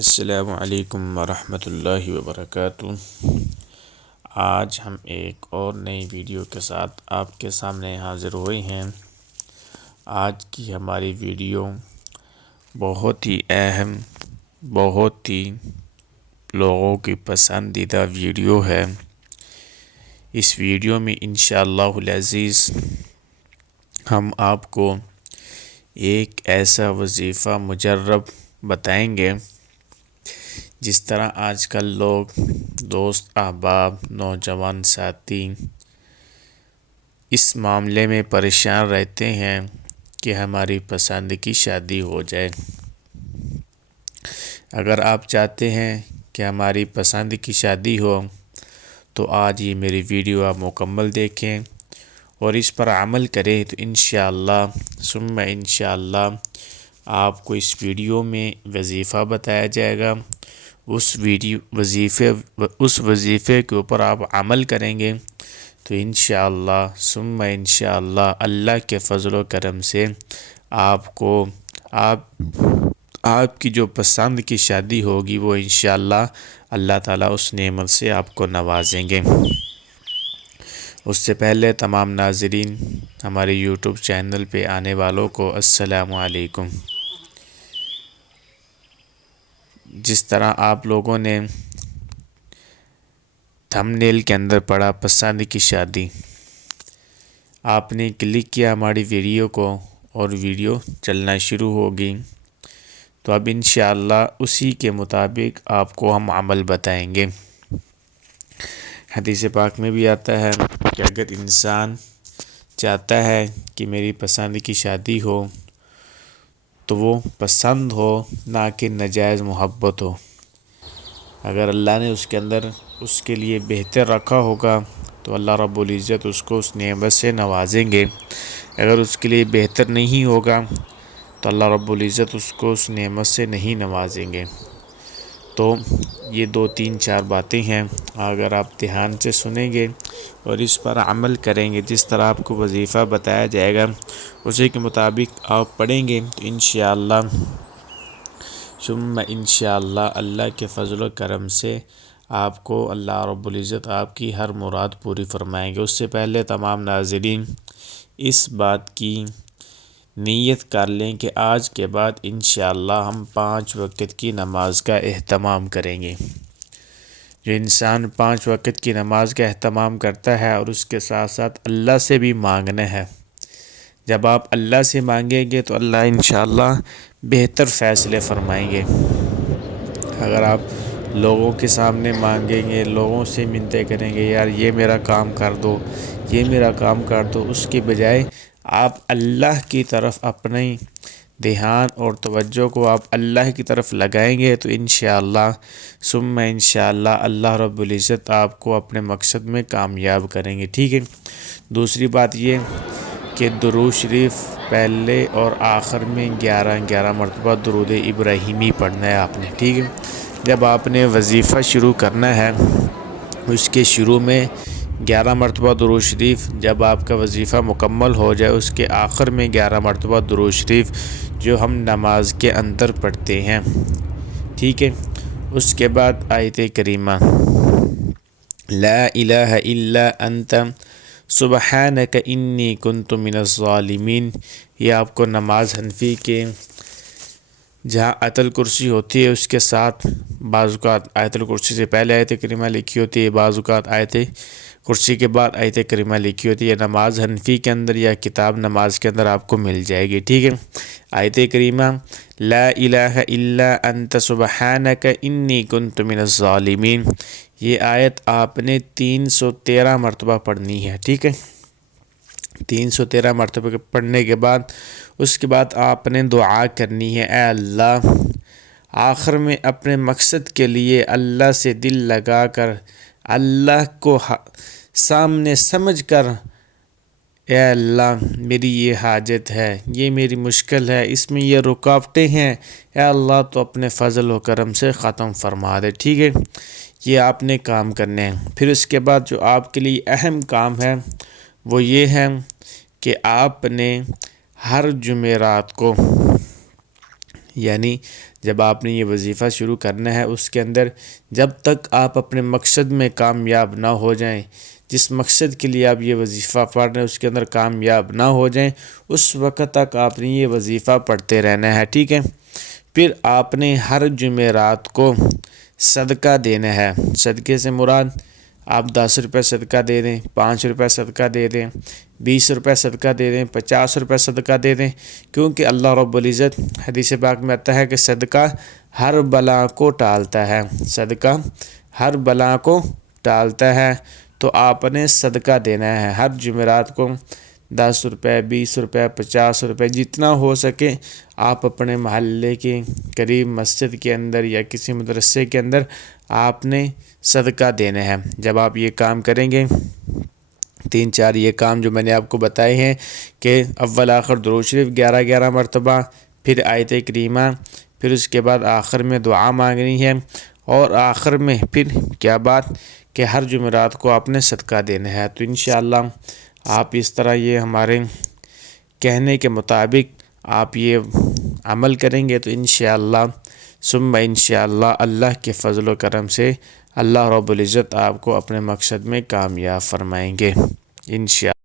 السلام علیکم ورحمۃ اللہ وبرکاتہ۔ آج ہم ایک اور نئی ویڈیو کے ساتھ آپ کے سامنے حاضر ہوئے ہیں۔ آج کی ہماری ویڈیو بہت ہی اہم، بہت ہی لوگوں کی پسندیدہ ویڈیو ہے۔ اس ویڈیو میں انشاءاللہ العزیز ہم آپ کو ایک ایسا وظیفہ مجرب بتائیں گے جس طرح آج کل لوگ دوست احباب نوجوان ساتھی اس معاملے میں پریشان رہتے ہیں کہ ہماری پسند کی شادی ہو جائے۔ اگر آپ چاہتے ہیں کہ ہماری پسند کی شادی ہو تو آج یہ میری ویڈیو آپ مکمل دیکھیں اور اس پر عمل کریں تو انشاءاللہ ثم انشاءاللہ آپ کو اس ویڈیو میں وظیفہ بتایا جائے گا۔ اس وظیفے کے اوپر آپ عمل کریں گے تو انشاءاللہ ثم انشاءاللہ اللہ کے فضل و کرم سے آپ کو آپ کی جو پسند کی شادی ہوگی وہ انشاءاللہ اللہ تعالیٰ اس نعمت سے آپ کو نوازیں گے۔ اس سے پہلے تمام ناظرین ہمارے یوٹیوب چینل پہ آنے والوں کو السلام علیکم۔ جس طرح آپ لوگوں نے تھمبنیل کے اندر پڑھا پسند کی شادی، آپ نے کلک کیا ہماری ویڈیو کو اور ویڈیو چلنا شروع ہوگی، تو اب انشاءاللہ اسی کے مطابق آپ کو ہم عمل بتائیں گے۔ حدیث پاک میں بھی آتا ہے کہ اگر انسان چاہتا ہے کہ میری پسند کی شادی ہو تو وہ پسند ہو نہ کہ ناجائز محبت ہو۔ اگر اللہ نے اس کے اندر اس کے لیے بہتر رکھا ہوگا تو اللہ رب العزت اس کو اس نعمت سے نوازیں گے۔ اگر اس کے لیے بہتر نہیں ہوگا تو اللہ رب العزت اس کو اس نعمت سے نہیں نوازیں گے۔ تو یہ 2-3-4 باتیں ہیں، اگر آپ دھیان سے سنیں گے اور اس پر عمل کریں گے، جس طرح آپ کو وظیفہ بتایا جائے گا اسی کے مطابق آپ پڑھیں گے تو انشاءاللہ ثم انشاءاللہ اللہ کے فضل و کرم سے آپ کو اللہ رب العزت آپ کی ہر مراد پوری فرمائیں گے۔ اس سے پہلے تمام ناظرین اس بات کی نیت کر لیں کہ آج کے بعد انشاءاللہ ہم 5 وقت کی نماز کا اہتمام کریں گے۔ جو انسان 5 وقت کی نماز کا اہتمام کرتا ہے اور اس کے ساتھ ساتھ اللہ سے بھی مانگنا ہے، جب آپ اللہ سے مانگیں گے تو اللہ انشاءاللہ بہتر فیصلے فرمائیں گے۔ اگر آپ لوگوں کے سامنے مانگیں گے، لوگوں سے منتیں کریں گے، یار یہ میرا کام کر دو، یہ میرا کام کر دو، اس کے بجائے آپ اللہ کی طرف اپنے دھیان اور توجہ کو آپ اللہ کی طرف لگائیں گے تو انشاءاللہ ثم انشاءاللہ اللہ رب العزت آپ کو اپنے مقصد میں کامیاب کریں گے۔ ٹھیک ہے، دوسری بات یہ کہ درود شریف پہلے اور آخر میں 11 مرتبہ درود ابراہیمی پڑھنا ہے آپ نے۔ ٹھیک ہے، جب آپ نے وظیفہ شروع کرنا ہے اس کے شروع میں 11 مرتبہ درود شریف، جب آپ کا وظیفہ مکمل ہو جائے اس کے آخر میں 11 مرتبہ درود شریف جو ہم نماز کے اندر پڑھتے ہیں۔ ٹھیک ہے، اس کے بعد آیت کریمہ لا الہ الا انت سبحانک انی کنت من الظالمین، یہ آپ کو نماز حنفی کے جہاں آیت الکرسی ہوتی ہے اس کے ساتھ بعض اوقات آیت الکرسی سے پہلے آیت کریمہ لکھی ہوتی ہے، بعض اوقات آیت کرسی کے بعد آیت کریمہ لکھی ہوتی ہے۔ نماز حنفی کے اندر یا کتاب نماز کے اندر آپ کو مل جائے گی۔ ٹھیک ہے، آیت کریمہ لا الہ الا انت سبحانک انی کنت من الظالمین، یہ آیت آپ نے 313 مرتبہ پڑھنی ہے۔ ٹھیک ہے، 313 مرتبہ پڑھنے کے بعد اس کے بعد آپ نے دعا کرنی ہے، اے اللہ، آخر میں اپنے مقصد کے لیے اللہ سے دل لگا کر اللہ کو سامنے سمجھ کر، اے اللہ میری یہ حاجت ہے، یہ میری مشکل ہے، اس میں یہ رکاوٹیں ہیں، اے اللہ تو اپنے فضل و کرم سے ختم فرما دے۔ ٹھیک ہے، یہ آپ نے کام کرنے ہیں۔ پھر اس کے بعد جو آپ کے لیے اہم کام ہے وہ یہ ہے کہ آپ نے ہر جمعرات کو، یعنی جب آپ نے یہ وظیفہ شروع کرنا ہے اس کے اندر جب تک آپ اپنے مقصد میں کامیاب نہ ہو جائیں، جس مقصد کے لیے آپ یہ وظیفہ پڑھ رہے ہیں اس کے اندر کامیاب نہ ہو جائیں، اس وقت تک آپ نے یہ وظیفہ پڑھتے رہنا ہے، ٹھیک ہے۔ پھر آپ نے ہر جمعرات کو صدقہ دینا ہے۔ صدقے سے مراد آپ 10 روپے صدقہ دے دیں، 5 روپے صدقہ دے دیں، 20 روپے صدقہ دے دیں، 50 روپے صدقہ دے دیں، کیونکہ اللہ رب العزت حدیث پاک میں آتا ہے کہ صدقہ ہر بلا کو ٹالتا ہے، صدقہ ہر بلا کو ٹالتا ہے۔ تو آپ نے صدقہ دینا ہے ہر جمعرات کو، 10 روپے، 20 روپے، 50 روپے، جتنا ہو سکے آپ اپنے محلے کے قریب مسجد کے اندر یا کسی مدرسے کے اندر آپ نے صدقہ دینا ہے۔ جب آپ یہ کام کریں گے، 3-4 یہ کام جو میں نے آپ کو بتائے ہیں کہ اول آخر درود شریف 11 مرتبہ، پھر آیت کریمہ، پھر اس کے بعد آخر میں دعا مانگنی ہے، اور آخر میں پھر کیا بات کہ ہر جمعرات کو آپ نے صدقہ دینا ہے۔ تو انشاءاللہ آپ اس طرح یہ ہمارے کہنے کے مطابق آپ یہ عمل کریں گے تو انشاءاللہ ثم انشاءاللہ اللہ کے فضل و کرم سے اللہ رب العزت آپ کو اپنے مقصد میں کامیاب فرمائیں گے انشاءاللہ۔